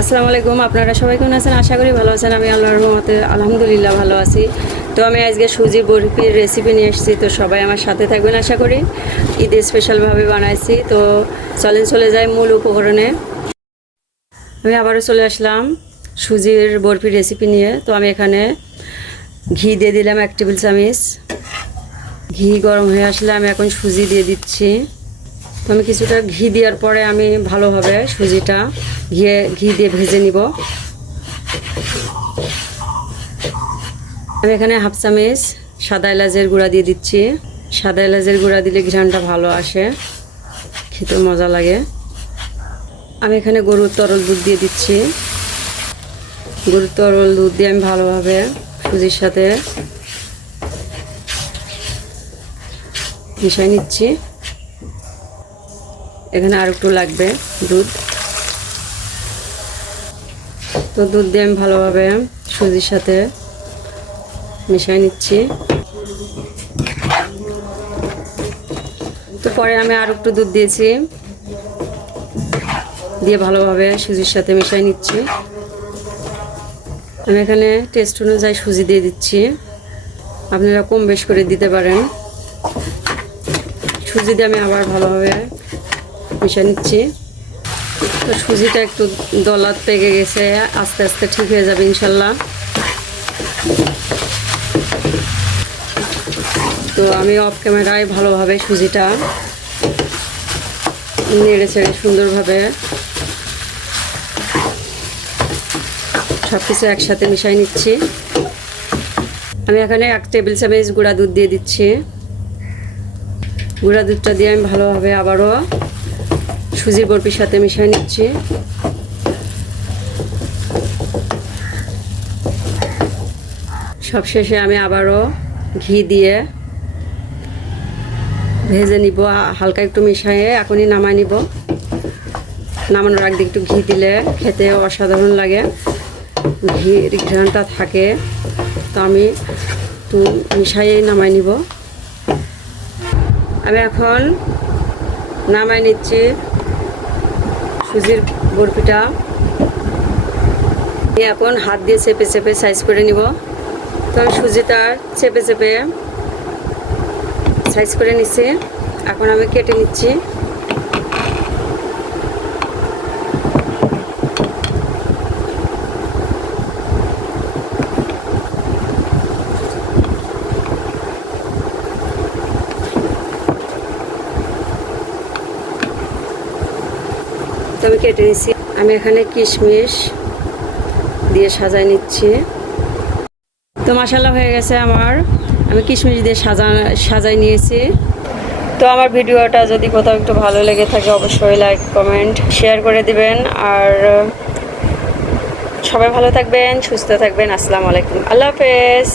আসসালামু আলাইকুম। আপনারা সবাই কেমন আছেন? আশা করি ভালো আছেন। আমি আল্লাহর রহমতে আলহামদুলিল্লাহ ভালো আছি। তো আমি আজকে সুজি বরফির রেসিপি নিয়ে এসেছি, তো সবাই আমার সাথে থাকবেন আশা করি। ঈদে স্পেশালভাবে বানাইছি। তো চলে যাই মূল উপকরণে। আমি আবারও চলে আসলাম সুজির বরফির রেসিপি নিয়ে। তো আমি এখানে ঘি দিয়ে দিলাম 1 টেবিল চামচ। ঘি গরম হয়ে আসলে আমি এখন সুজি দিয়ে দিচ্ছি। তো আমি কিছুটা ঘি দেওয়ার পরে আমি ভালোভাবে সুজিটা ঘি দিয়ে ভেজে নিব। আমি এখানে 1/2 চামচ সাদা এলাচের গুঁড়া দিয়ে দিচ্ছি। সাদা এলাচের গুঁড়া দিলে ঘ্রাণটা ভালো আসে, খেতে মজা লাগে। আমি এখানে গরুর তরল দুধ দিয়ে দিচ্ছি। গরুর তরল দুধ দিয়ে আমি ভালোভাবে সুজির সাথে মিশিয়ে নিচ্ছি। এখানে আর একটু লাগবে দুধ। তো দুধ দিয়ে আমি ভালোভাবে সুজির সাথে মিশিয়ে নিচ্ছি। তো পরে আমি আর একটু দুধ দিয়েছি, দিয়ে ভালোভাবে সুজির সাথে মিশিয়ে নিচ্ছি। আমি এখানে টেস্ট অনুযায়ী সুজি দিয়ে দিচ্ছি, আপনারা কম বেশ করে দিতে পারেন। সুজি দিয়ে আমি আবার ভালোভাবে মিশিয়ে নিচ্ছি। তো সুজিটা একটু দলাত পেকে গেছে, আস্তে আস্তে ঠিক হয়ে যাবে ইনশাল্লাহ। তো আমি অফ ক্যামেরায় ভালোভাবে সুজিটা নেড়ে ছেড়ে সুন্দরভাবে সব কিছু একসাথে মিশিয়ে নিচ্ছি। আমি এখানে 1 টেবিল চামচ গুঁড়া দুধ দিয়ে দিচ্ছি। গুঁড়া দুধটা দিয়ে আমি ভালোভাবে আবারও সুজির বরফির সাথে মিশিয়ে নিচ্ছি। সবশেষে আমি আবারও ঘি দিয়ে ভেজে নিব, হালকা একটু মিশিয়ে এখনই নামাই নিব। নামানোর আগে একটু ঘি দিলে খেতে অসাধারণ লাগে, ঘির ঘ্রাণটা থাকে। তো আমি একটু মিশিয়ে নামাই নিব। আমি এখন নামাই নিচ্ছি সুজির বরফিটা। এখন হাত দিয়ে চেপে চেপে সাইজ করে নিব। তো আমি সুজিটা চেপে চেপে সাইজ করে নিচ্ছি। এখন আমি কেটে নিচ্ছি। তো আমি কেটে নিচ্ছি। আমি এখানে কিশমিশ দিয়ে সাজাই নিচ্ছি। তো মাশাআল্লাহ হয়ে গেছে আমার। আমি কিশমিশ দিয়ে সাজাই নিয়েছি। তো আমার ভিডিওটা যদি কোথাও একটু ভালো লেগে থাকে অবশ্যই লাইক কমেন্ট শেয়ার করে দিবেন। আর সবাই ভালো থাকবেন, সুস্থ থাকবেন। আসসালামু আলাইকুম, আল্লাহ হাফেজ।